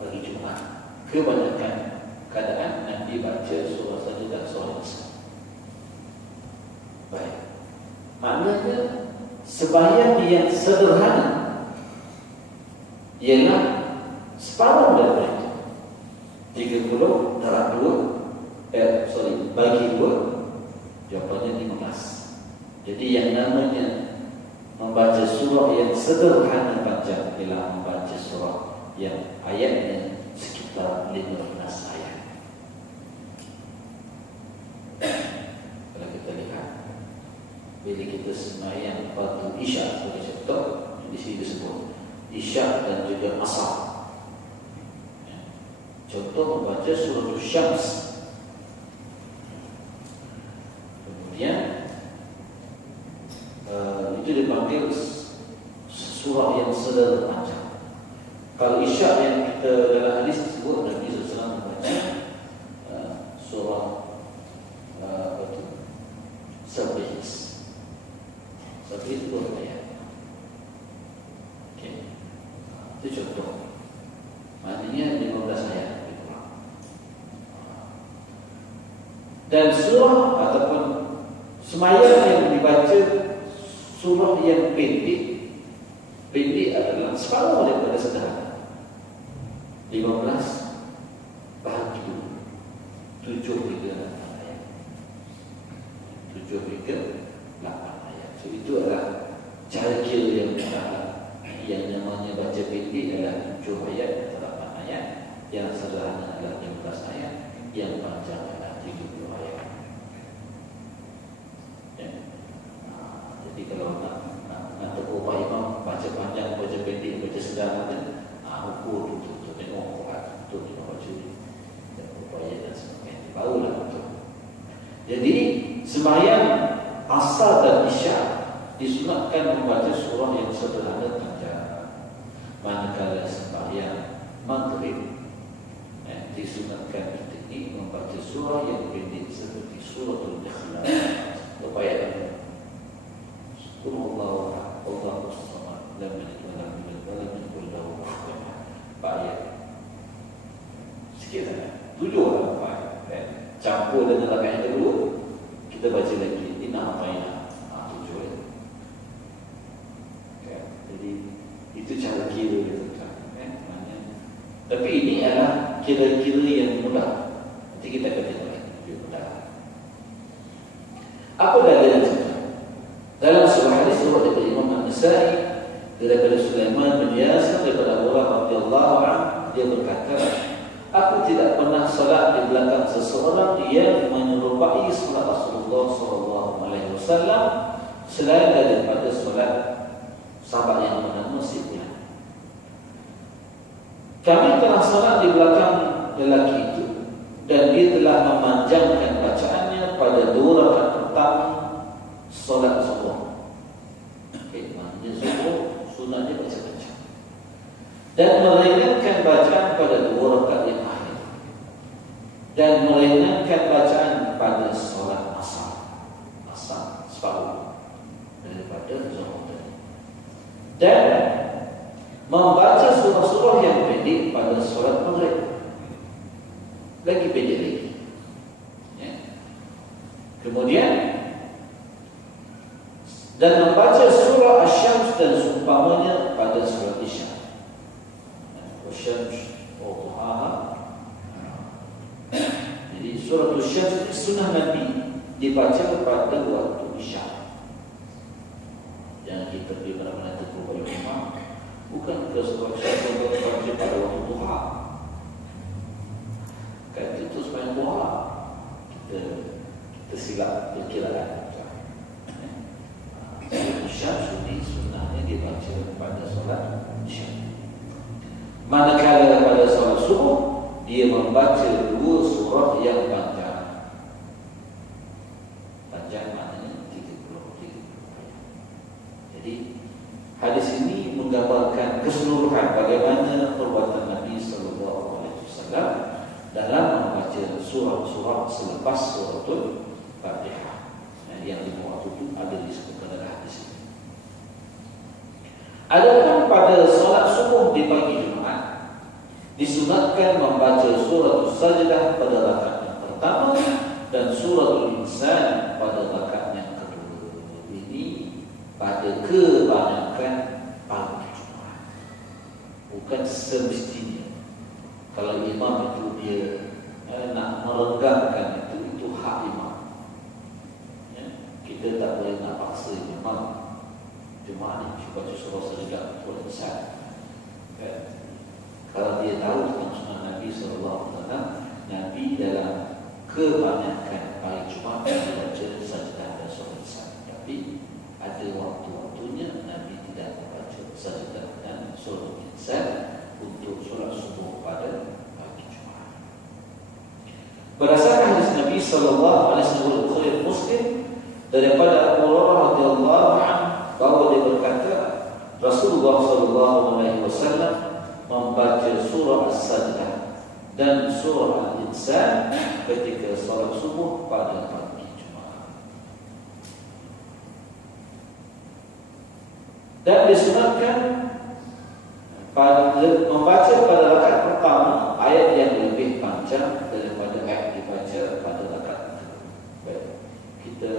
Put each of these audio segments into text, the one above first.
pagi Jumat. Kebanyakan keadaan Nabi baca surah Sajdah, surah Nisa. Baik. Maknanya sembahyang yang sederhana ialah separuh daripada 30 darab 2 bagi 2, jawapannya 15. Jadi yang namanya membaca surah yang sederhana panjang ialah membaca surah yang ayatnya sekitar 15 ayat. Kalau kita lihat, bila kita sembahyang waktu Isya sebagai contoh, di sini disebut Isya dan juga Asar. Contoh membaca surah Syams. Kemudian itu dipanggil surah yang sederhana panjang. Kalau Isya yang kita dalam hadis disebut Nabi SAW membaca surah Sabihis. Sabihis itu berapa ayat? Okay. Itu contoh. Maknanya 15 ayat. Dan surah ataupun sembahyang yang dibaca surah yang pendek adalah separuh daripada sederhana. 15 bahagi 7 hingga 8 ayat. 7 hingga 8 ayat. So, itu adalah cara kira yang mudah. Yang namanya baca pendek adalah 7 ayat atau 8 ayat. Yang sederhana adalah 15 ayat. Yang panjang adalah 30 ayat. Ya. Jadi kalau nak tegur Pak Imam baca panjang, baca pendek, baca sederhana, ukur tu tengok Quran, tu tengok baca dan upaya dan sebagainya. Barulah betul. Jadi sembahyang Asar dan Isya disunatkan membaca surah yang sederhana panjang. Manakala sembahyang Maghrib disunatkan kita ini membaca surah yang pendek seperti suratul Ikhlas. Upaya dan Allahu Samad, lam yalid wa lam yulad wa lam yakul lahu kufuwan ahad. Ayat sikit saja, 7 ayat. Campur dengan ayat yang kedua, kita baca lagi inna a'tayna 7 ayat. Ya, jadi itu cara kira kita. Tapi ini adalah kira-kira yang mudah. Nanti kita akan tengok lagi mudah. Apa dalilnya? Dalam sebuah hadis riwayat dari Imam An-Nasa'i daripada Sulaiman bin Yasir daripada Abu Hurairah radhiyallahu anhu, dia berkata, aku tidak pernah salat di belakang seseorang yang menyerupai salat Rasulullah SAW selain daripada salat sahabat yang bernama Sibyan. Kami telah salat di belakang lelaki itu dan dia telah memanjangkan bacaannya pada 2 rakaat pertama solat subuh. Maknanya subuh sunatnya baca-baca dan meringankan bacaan pada 2 rakaat yang akhir dan meringankan bacaan pada solat asar separuh daripada zuhur tadi dan membaca surah-surah yang pendek pada solat maghrib, lagi pendek lagi. Ya. Kemudian dan membaca surah Asy-Syams dan seumpamanya pada surah Isya. Asy-Syams wa duhaha. Jadi surah Asy-Syams sunnah Nabi dibaca pada waktu Isya. Yang kita pergi mana-mana tegur pada imam, bukan ke surah Asy-Syams dibaca pada waktu duha. Kan itu sembahyang duha. Kita silap perkiraan. Syams ini sunnahnya dibaca pada solat Isya. Manakala pada solat subuh dia membaca 2 surah yang panjang. Panjang maknanya 30. Jadi hadis ini menggambarkan keseluruhan bagaimana perbuatan Nabi sallallahu alaihi wasallam dalam membaca surah-surah selepas suratul Fatihah. Yang 5 waktu itu ada disebutkan dalam hadis ini. Adapun pada solat subuh di pagi disunatkan membaca surah Sajdah pada rakaat yang pertama dan surah Al-Insan pada rakaat yang kedua. Ini pada kebanyakan pagi Jumaat. Bukan semestinya. Kalau imam itu dia nak merenggangkan itu hak imam. Ya, kita tak boleh nak paksa imam. Jumaat ni baca surah Sajdah Al-Insan. Kalau dia tahu tentang sunnah Nabi SAW, Nabi dalam kebanyakan pagi Jumaat membaca sajdah dan surah Insan. Tapi ada waktu-waktunya Nabi tidak membaca sajdah dan surah Insan untuk solat subuh pada pagi Jumaat. Berdasarkan hadis Nabi SAW Bukhari Muslim daripada Abu Hurairah radhiyallahu anhu bahawa dia berkata Rasulullah SAW membaca surah As-Sajdah dan surah Al-Insan ketika solat subuh pada pagi Jumaat. Dan disunatkan membaca pada rakaat pertama ayat yang lebih panjang daripada ayat dibaca pada rakaat kedua. Baik, kita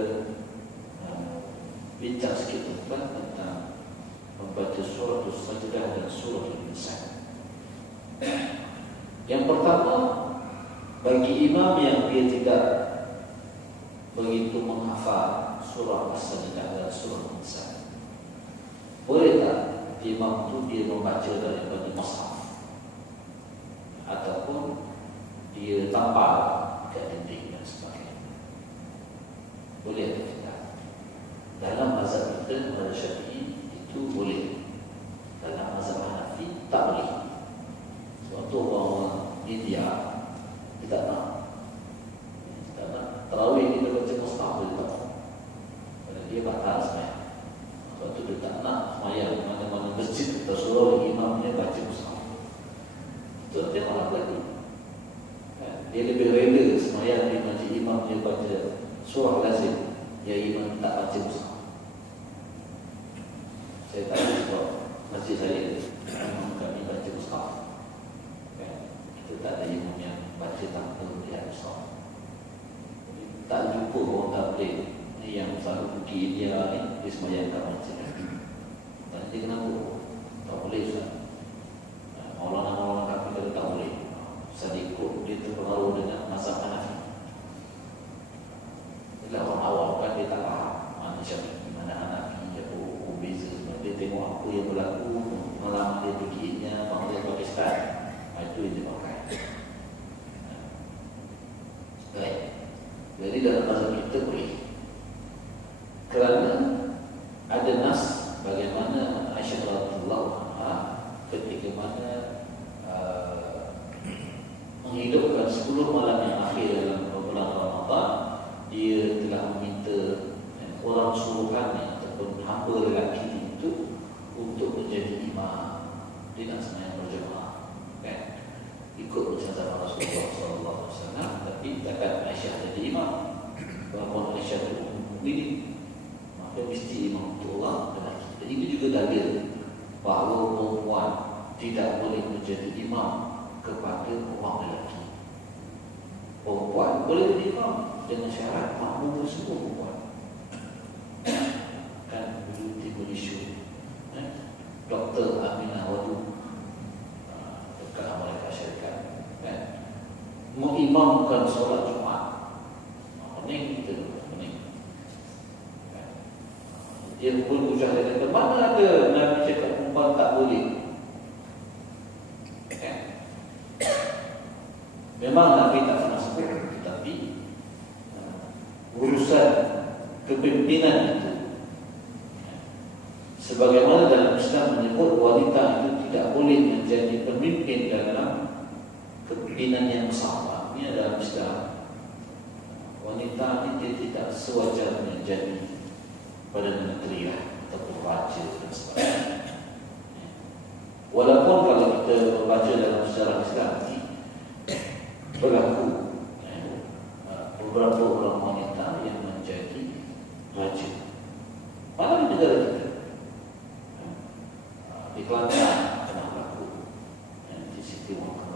bincang sikit tentang membaca surah As-Sajdah dan surah Al-Insan. Yang pertama, bagi imam yang dia tidak begitu menghafal surah As-Sajdah dan surah Al-Insan, boleh tak imam itu dia membaca daripada mushaf ataupun dia tambal ke dinding dan sebagainya? Boleh atau tidak? Dalam mazhab kita, mazhab Syafi'i, itu boleh. Dalam mazhab Hanafi tak boleh. Sebab tu orang India dia tak nak tarawih kita baca mushaf, dia tak nak. Dia batal semayang. Sebab tu dia tak nak semayang mana-mana masjid atau surau imamnya baca mushaf. Itu dia orang lagi. Dia lebih rela semayang di masjid imamnya baca surah lazim, ya imam tak baca mushaf. Saya tahu sebab masjid saya imam kami baca mushaf. Kita tak ada imam yang baca tanpa melihat mushaf. Tak jumpa orang tabligh ni yang selalu pergi India ni, dia semayang tak baca. Tanya dia kenapa? Tak boleh Ustaz. Maulana kami kata tak boleh. Ustaz ikut dia terpengaruh dengan mazhab Hanafi. Itulah orang awam kan dia tak faham mana Syafi'i, mana Hanafi, apa beza. Dia tengok apa yang berlaku malam dia pergi India, Bangladesh, Pakistan. Itu yang dia pakai. Baik. Jadi dalam mazhab kita boleh. Kerana ada nas bagaimana Aisyah radhiyallahu anha ketika mana menghidupkan 10 malam yang akhir dalam bulan Ramadan, dia telah meminta orang suruhannya ataupun hamba lelaki itu untuk menjadi imam. Dia nak sembahyang berjemaah, kan? Ikut macam zaman Rasulullah SAW. Tapi takkan Aisyah jadi imam. Walaupun Aisyah itu mukmin, maka mesti imam untuk orang lelaki. Jadi itu juga dalil bahawa perempuan tidak boleh menjadi imam kepada orang lelaki. Perempuan boleh jadi imam dengan syarat makmum semua perempuan. Kan dulu timbul isu Dr. Aminah Wadu dekat Amerika Syarikat, kan, mengimamkan solat Jumaat. Pening kita, pening. Dia pun ucap dia kata, mana ada Nabi cakap perempuan tak boleh? Kan? Memang Nabi tak pernah sebut, tetapi urusan kepimpinan itu, sebagaimana dalam Islam menyebut wanita itu tidak boleh menjadi pemimpin dalam kepimpinan yang sama. Ini dalam Islam, wanita itu tidak sewajarnya menjadi Perdana Menteri ataupun raja dan sebagainya. Walaupun kalau kita membaca dalam sejarah Islam berlaku beberapa orang wanita yang menjadi raja. Mana di negara kita? Di Kelantan pernah berlaku, di Siti Wangkabau.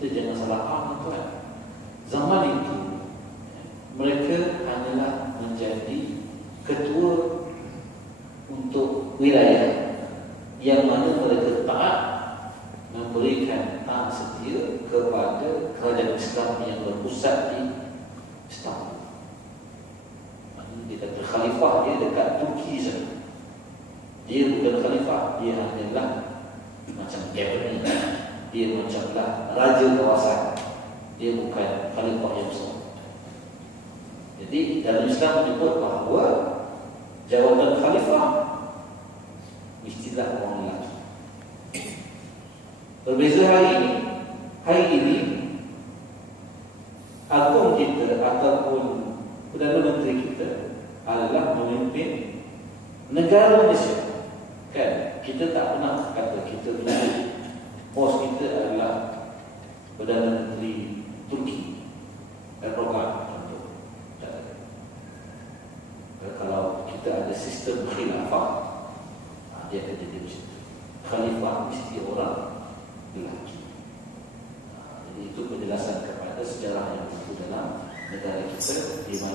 Kita jangan salah faham tuan. Zaman itu mereka hanyalah menjadi ketua untuk wilayah yang mana mereka taat memberikan taat setia kepada kerajaan Islam yang berpusat di Istanbul. Dia kata khalifah dia dekat Turki saja. Dia bukan khalifah, dia hanyalah macam cabinet. Dia macamlah raja kawasan. Dia bukan khalifah yang besar. Jadi dalam Islam menyebut bahawa jawatan khalifah mestilah orang lelaki. Berbeza hari ini agung kita ataupun Perdana Menteri kita adalah memimpin negara Malaysia. Kan? Kita tak pernah kata kita tunjuk bos kita adalah Perdana Menteri Turki, Erdogan. Kalau kita ada sistem khilafah, dia akan jadi macam itu. Khalifah mesti orang lelaki. Jadi itu penjelasan kepada sejarah yang berlaku dalam negara kita di mana